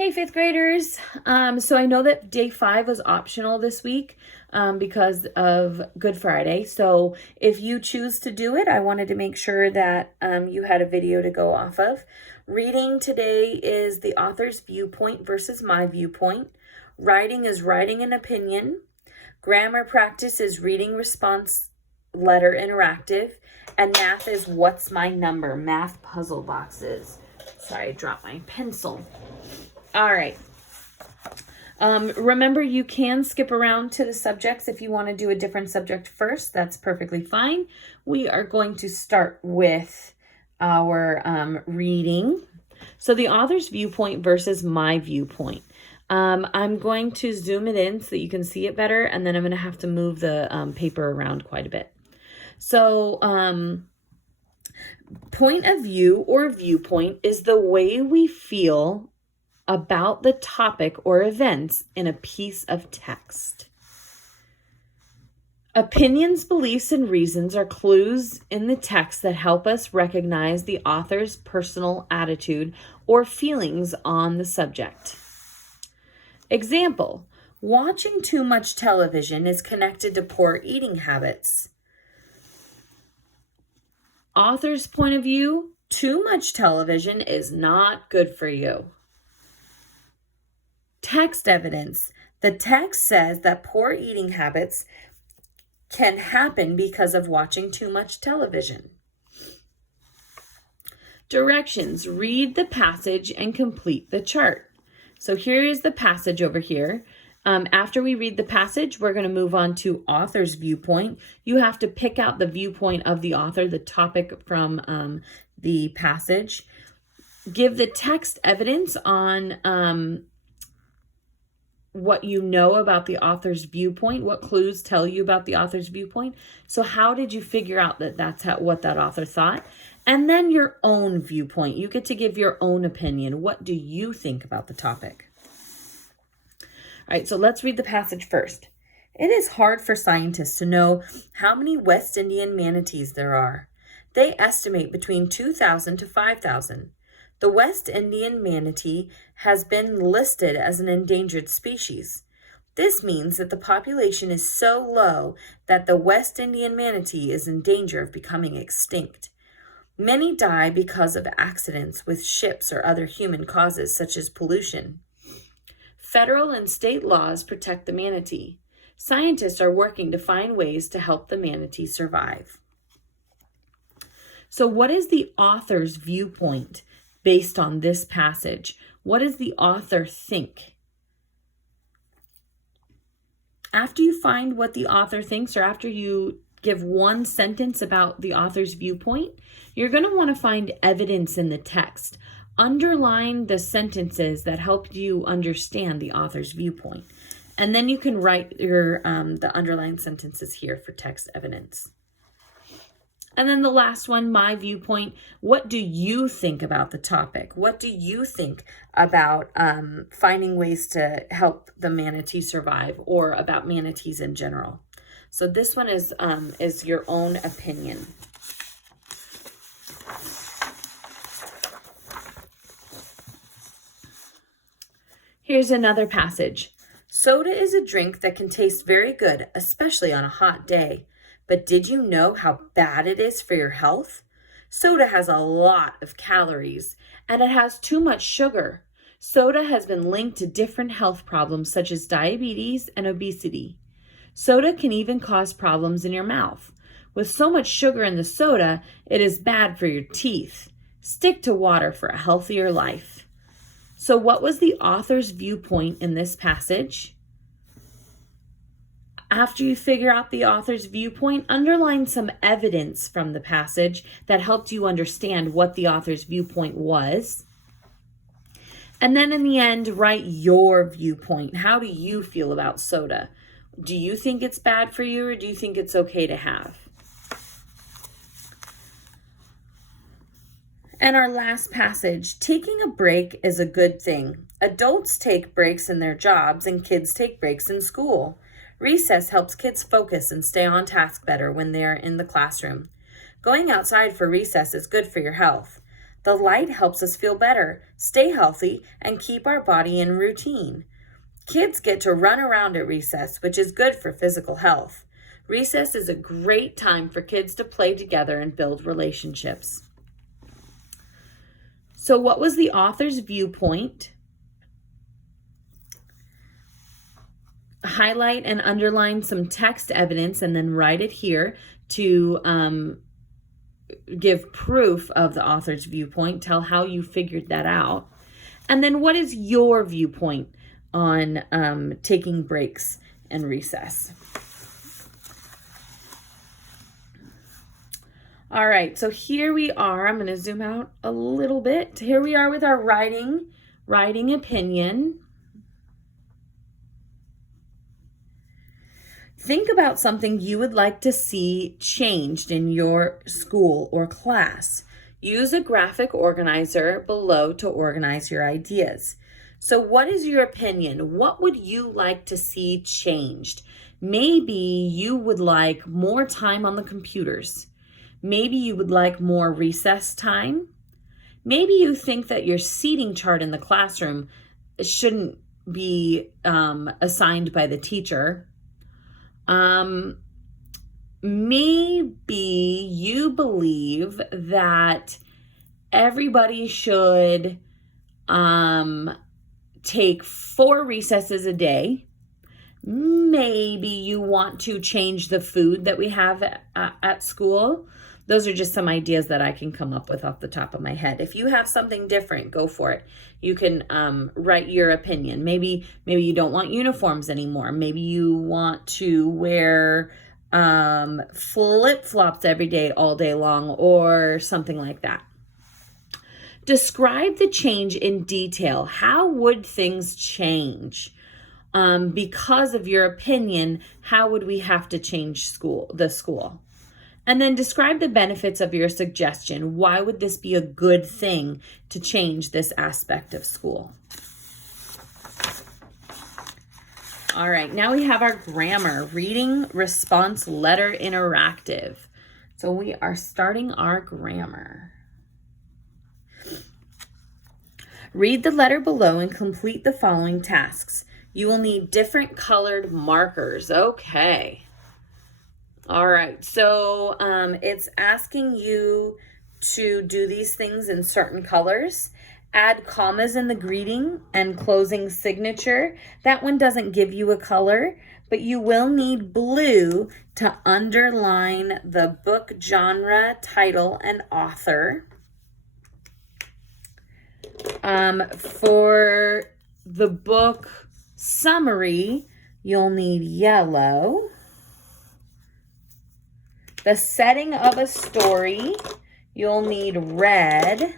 Hey, fifth graders. So I know that day 5 was optional this week because of Good Friday. So if you choose to do it, I wanted to make sure that you had a video to go off of. Reading today is the author's viewpoint versus my viewpoint. Writing is writing an opinion. Grammar practice is reading response letter interactive. And math is what's my number? Math puzzle boxes. Sorry, I dropped my pencil. All right. Remember, you can skip around to the subjects if you want to do a different subject first. That's perfectly fine. We are going to start with our reading. So the author's viewpoint versus my viewpoint. I'm going to zoom it in so that you can see it better, and then I'm going to have to move the paper around quite a bit. So point of view or viewpoint is the way we feel about the topic or events in a piece of text. Opinions, beliefs, and reasons are clues in the text that help us recognize the author's personal attitude or feelings on the subject. Example, watching too much television is connected to poor eating habits. Author's point of view, too much television is not good for you. Text evidence. The text says that poor eating habits can happen because of watching too much television. Directions. Read the passage and complete the chart. So here is the passage over here. After we read the passage, we're going to move on to author's viewpoint. You have to pick out the viewpoint of the author, the topic from the passage. Give the text evidence on what you know about the author's viewpoint, what clues tell you about the author's viewpoint. So how did you figure out that that's what that author thought? And then your own viewpoint. You get to give your own opinion. What do you think about the topic? All right, so let's read the passage first. It is hard for scientists to know how many West Indian manatees there are. They estimate between 2,000 to 5,000. The West Indian manatee has been listed as an endangered species. This means that the population is so low that the West Indian manatee is in danger of becoming extinct. Many die because of accidents with ships or other human causes, such as pollution. Federal and state laws protect the manatee. Scientists are working to find ways to help the manatee survive. So what is the author's viewpoint based on this passage? What does the author think? After you find what the author thinks, or after you give one sentence about the author's viewpoint, you're going to want to find evidence in the text. Underline the sentences that help you understand the author's viewpoint. And then you can write your the underlined sentences here for text evidence. And then the last one, my viewpoint. What do you think about the topic? What do you think about finding ways to help the manatee survive, or about manatees in general? So this one is your own opinion. Here's another passage. Soda is a drink that can taste very good, especially on a hot day. But did you know how bad it is for your health? Soda has a lot of calories, and it has too much sugar. Soda has been linked to different health problems such as diabetes and obesity. Soda can even cause problems in your mouth. With so much sugar in the soda, it is bad for your teeth. Stick to water for a healthier life. So what was the author's viewpoint in this passage? After you figure out the author's viewpoint, underline some evidence from the passage that helped you understand what the author's viewpoint was. And then in the end, write your viewpoint. How do you feel about soda? Do you think it's bad for you, or do you think it's okay to have? And our last passage, taking a break is a good thing. Adults take breaks in their jobs, and kids take breaks in school. Recess helps kids focus and stay on task better when they're in the classroom. Going outside for recess is good for your health. The light helps us feel better, stay healthy, and keep our body in routine. Kids get to run around at recess, which is good for physical health. Recess is a great time for kids to play together and build relationships. So what was the author's viewpoint? Highlight and underline some text evidence and then write it here to give proof of the author's viewpoint. Tell how you figured that out. And then what is your viewpoint on taking breaks and recess? All right, so here we are. I'm going to zoom out a little bit. Here we are with our writing opinion. Think about something you would like to see changed in your school or class. Use a graphic organizer below to organize your ideas. So what is your opinion? What would you like to see changed? Maybe you would like more time on the computers. Maybe you would like more recess time. Maybe you think that your seating chart in the classroom shouldn't be assigned by the teacher. Maybe you believe that everybody should take 4 recesses a day. Maybe you want to change the food that we have at school. Those are just some ideas that I can come up with off the top of my head. If you have something different, go for it. You can write your opinion. Maybe you don't want uniforms anymore. Maybe you want to wear flip-flops every day, all day long, or something like that. Describe the change in detail. How would things change? Because of your opinion, how would we have to change the school? And then describe the benefits of your suggestion. Why would this be a good thing to change this aspect of school? All right, now we have our grammar, reading, response, letter, interactive. So we are starting our grammar. Read the letter below and complete the following tasks. You will need different colored markers. Okay. All right, so it's asking you to do these things in certain colors. Add commas in the greeting and closing signature. That one doesn't give you a color, but you will need blue to underline the book genre, title, and author. For the book summary, you'll need yellow. The setting of a story, you'll need red.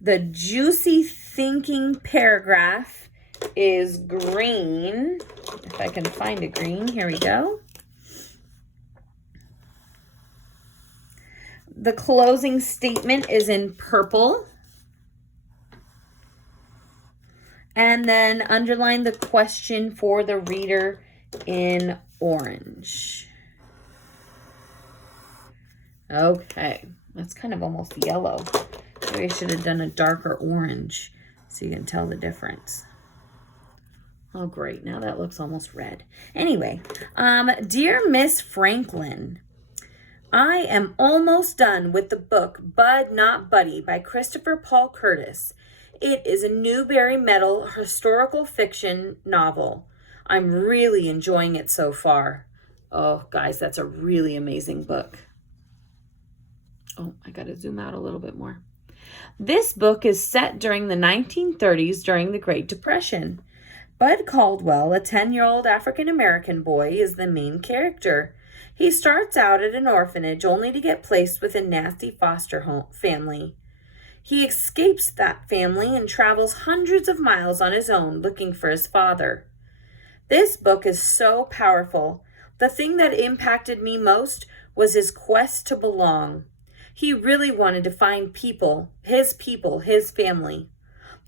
The juicy thinking paragraph is green. If I can find a green, here we go. The closing statement is in purple. And then underline the question for the reader in orange. Okay, that's kind of almost yellow. Maybe I should have done a darker orange so you can tell the difference. Oh, great. Now that looks almost red. Anyway, Dear Miss Franklin, I am almost done with the book Bud Not Buddy by Christopher Paul Curtis. It is a Newbery Medal historical fiction novel. I'm really enjoying it so far. Oh, guys, that's a really amazing book. Oh, I got to zoom out a little bit more. This book is set during the 1930s during the Great Depression. Bud Caldwell, a 10-year-old African-American boy, is the main character. He starts out at an orphanage only to get placed with a nasty foster home family. He escapes that family and travels hundreds of miles on his own looking for his father. This book is so powerful. The thing that impacted me most was his quest to belong. He really wanted to find people, his family.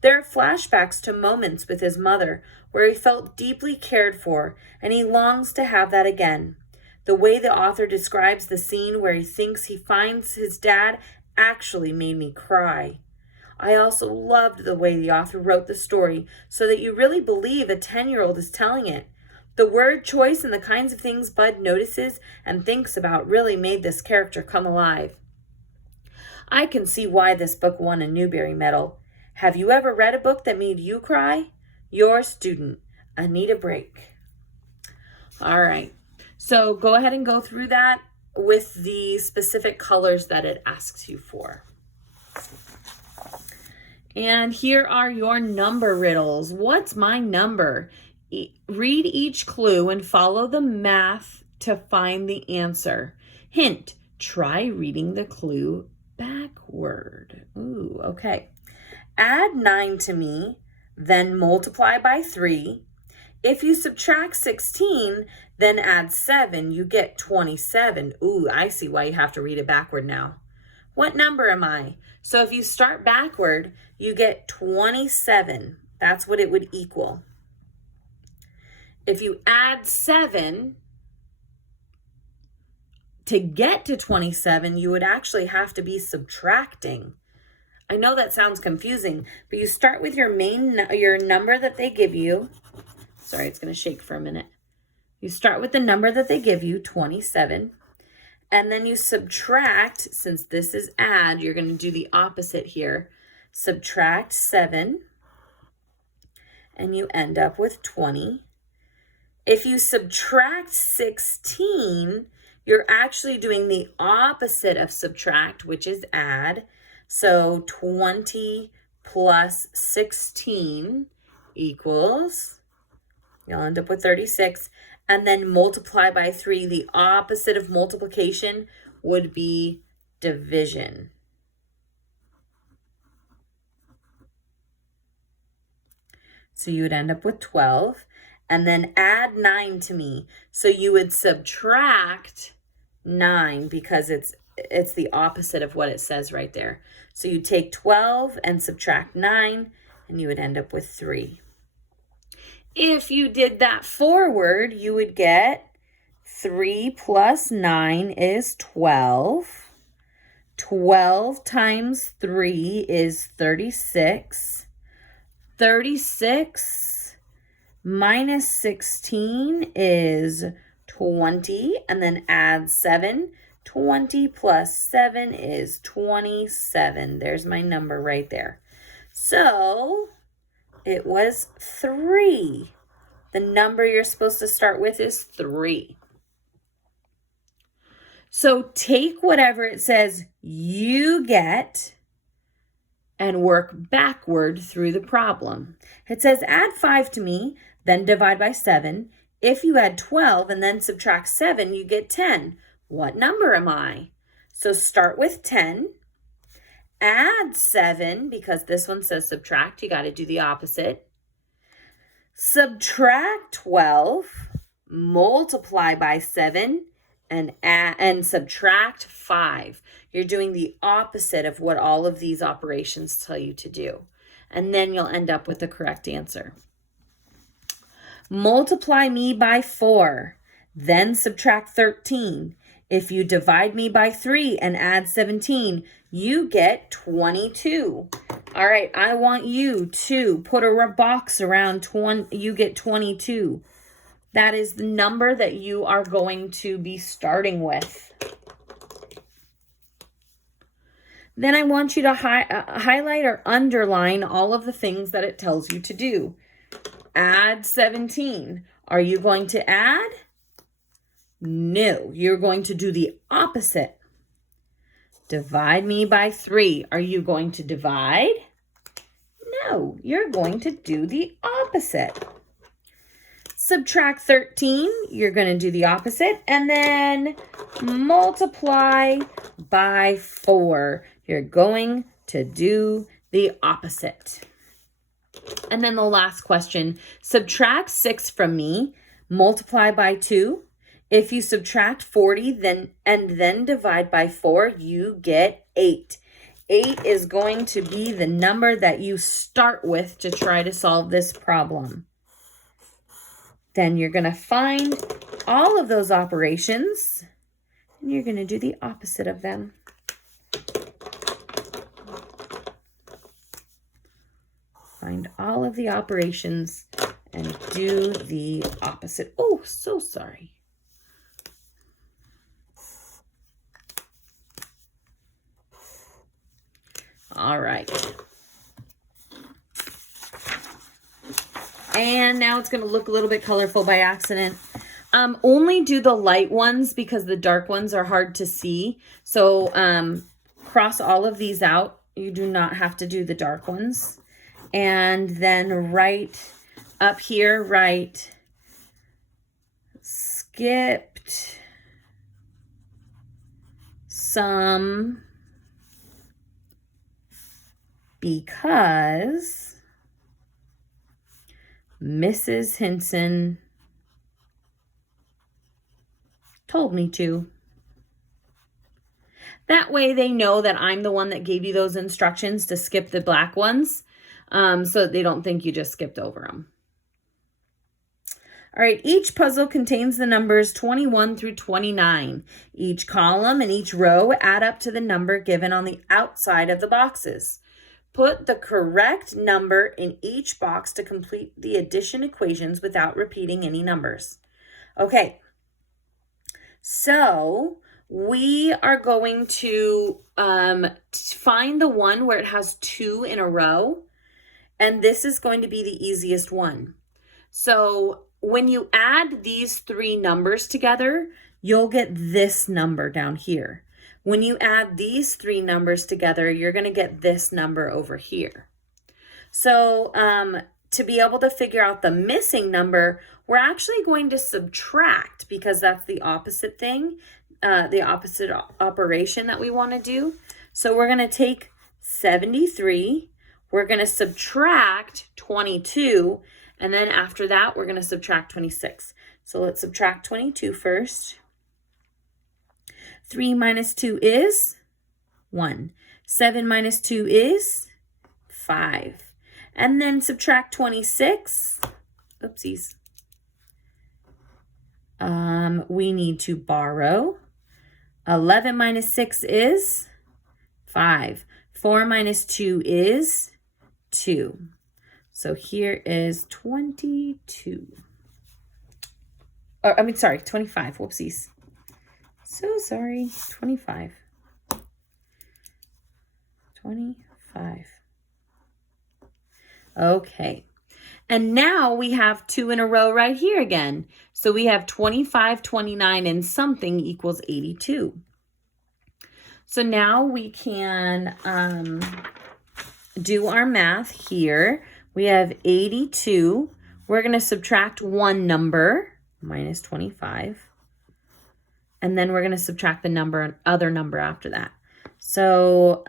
There are flashbacks to moments with his mother where he felt deeply cared for, and he longs to have that again. The way the author describes the scene where he thinks he finds his dad actually made me cry. I also loved the way the author wrote the story so that you really believe a 10-year-old is telling it. The word choice and the kinds of things Bud notices and thinks about really made this character come alive. I can see why this book won a Newbery Medal. Have you ever read a book that made you cry? Your student, Anita Brake. All right, so go ahead and go through that with the specific colors that it asks you for. And here are your number riddles. What's my number? Read each clue and follow the math to find the answer. Hint, try reading the clue backward. Ooh, okay. Add 9 to me, then multiply by 3. If you subtract 16, then add 7, you get 27. Ooh, I see why you have to read it backward now. What number am I? So if you start backward, you get 27. That's what it would equal. If you add 7 to get to 27, you would actually have to be subtracting. I know that sounds confusing, but you start with your number that they give you. Sorry, it's going to shake for a minute. You start with the number that they give you, 27, and then you subtract, since this is add, you're going to do the opposite here. Subtract 7, and you end up with 20. If you subtract 16, you're actually doing the opposite of subtract, which is add. So 20 plus 16 equals, you'll end up with 36. And then multiply by 3. The opposite of multiplication would be division. So you would end up with 12. And then add 9 to me. So you would subtract 9 because it's the opposite of what it says right there. So you take 12 and subtract 9, and you would end up with 3. If you did that forward, you would get 3 plus 9 is 12. 12 times 3 is 36. 36 minus 16 is 20, and then add 7. 20 plus 7 is 27. There's my number right there. So it was 3. The number you're supposed to start with is 3. So take whatever it says you get and work backward through the problem. It says add 5 to me, then divide by 7. If you add 12 and then subtract 7, you get 10. What number am I? So start with 10, add 7, because this one says subtract, you got to do the opposite. Subtract 12, multiply by 7, and subtract 5. You're doing the opposite of what all of these operations tell you to do. And then you'll end up with the correct answer. Multiply me by 4, then subtract 13. If you divide me by 3 and add 17, you get 22. All right, I want you to put a box around 20. You get 22. That is the number that you are going to be starting with. Then I want you to highlight or underline all of the things that it tells you to do. Add 17. Are you going to add? No, you're going to do the opposite. Divide me by 3. Are you going to divide? No, you're going to do the opposite. Subtract 13, you're going to do the opposite. And then multiply by 4. You're going to do the opposite. And then the last question, subtract 6 from me, multiply by 2. If you subtract 40 and then divide by 4, you get 8. 8 is going to be the number that you start with to try to solve this problem. Then you're going to find all of those operations, and you're going to do the opposite of them. Find all of the operations and do the opposite. Oh, so sorry. All right. And now it's going to look a little bit colorful by accident. Only do the light ones because the dark ones are hard to see. So cross all of these out. You do not have to do the dark ones. And then right up here, write skipped some because Mrs. Hinson told me to. That way they know that I'm the one that gave you those instructions to skip the black ones, so that they don't think you just skipped over them. All right, each puzzle contains the numbers 21 through 29. Each column and each row add up to the number given on the outside of the boxes. Put the correct number in each box to complete the addition equations without repeating any numbers. Okay, so we are going to find the one where it has 2 in a row, and this is going to be the easiest one. So when you add these 3 numbers together, you'll get this number down here. When you add these 3 numbers together, you're going to get this number over here. So to be able to figure out the missing number, we're actually going to subtract because that's the opposite thing, the opposite operation that we want to do. So we're going to take 73, we're going to subtract 22, and then after that, we're going to subtract 26. So let's subtract 22 first. 3 minus 2 is 1. 7 minus 2 is 5. And then subtract 26. Oopsies. We need to borrow. 11 minus 6 is 5. 4 minus 2 is 2. So here is 22. Or, 25. Whoopsies. So sorry. 25. 25. Okay. And now we have 2 in a row right here again. So we have 25, 29, and something equals 82. So now we can do our math here. We have 82. We're going to subtract one number, minus 25. And then we're going to subtract the other number after that. So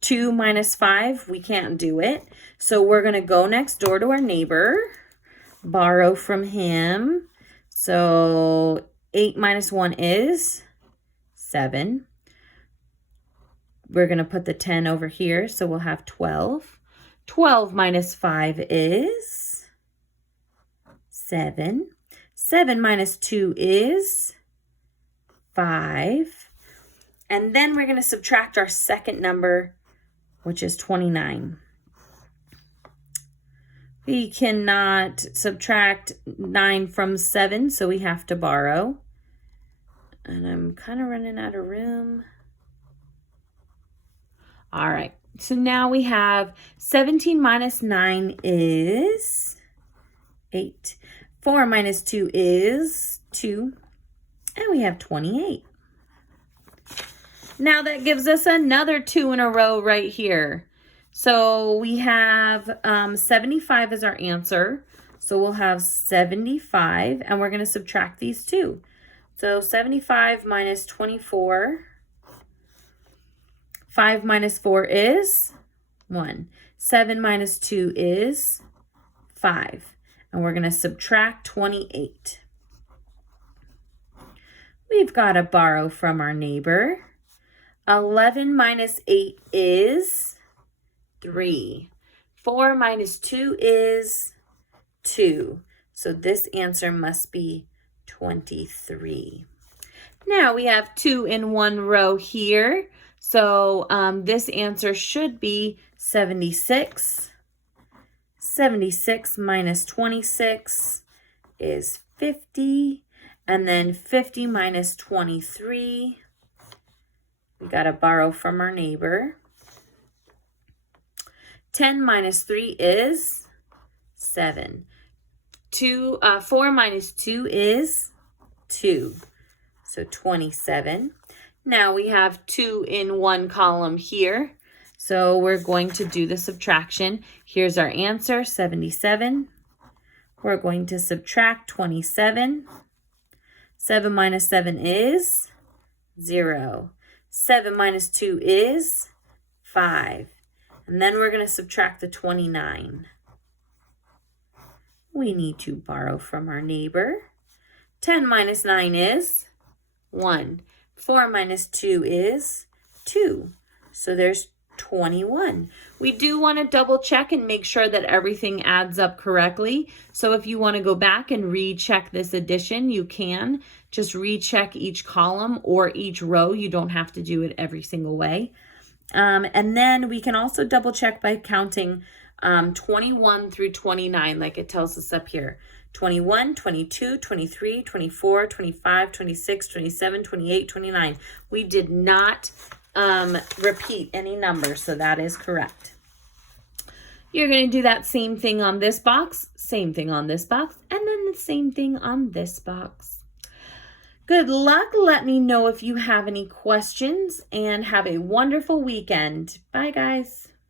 2 minus 5, we can't do it. So we're going to go next door to our neighbor, borrow from him. So 8 minus 1 is 7. We're going to put the 10 over here, so we'll have 12. 12 minus 5 is 7. 7 minus 2 is 5. And then we're going to subtract our second number, which is 29. We cannot subtract 9 from 7, so we have to borrow. And I'm kind of running out of room. All right, so now we have 17 minus 9 is 8. 4 minus 2 is 2. And we have 28. Now that gives us another 2 in a row right here. So we have 75 as our answer. So we'll have 75, and we're going to subtract these 2. So 75 minus 24. 5 minus 4 is 1. 7 minus 2 is 5. And we're going to subtract 28. We've got to borrow from our neighbor. 11 minus 8 is 3. 4 minus 2 is 2. So this answer must be 23. Now we have 2 in one row here. So this answer should be 76. 76 minus 26 is 50. And then 50 minus 23, we got to borrow from our neighbor. 10 minus 3 is 7. 4 minus 2 is 2. So 27. Now we have 2 in one column here. So we're going to do the subtraction. Here's our answer, 77. We're going to subtract 27. 7 minus 7 is 0. 7 minus 2 is 5. And then we're going to subtract the 29. We need to borrow from our neighbor. 10 minus 9 is 1. 4 minus 2 is 2. So there's 21. We do want to double check and make sure that everything adds up correctly. So if you want to go back and recheck this addition, you can. Just recheck each column or each row. You don't have to do it every single way. And then we can also double check by counting 21 through 29, like it tells us up here. 21, 22, 23, 24, 25, 26, 27, 28, 29. We did not repeat any numbers, so that is correct. You're going to do that same thing on this box, same thing on this box, and then the same thing on this box. Good luck. Let me know if you have any questions, and have a wonderful weekend. Bye, guys.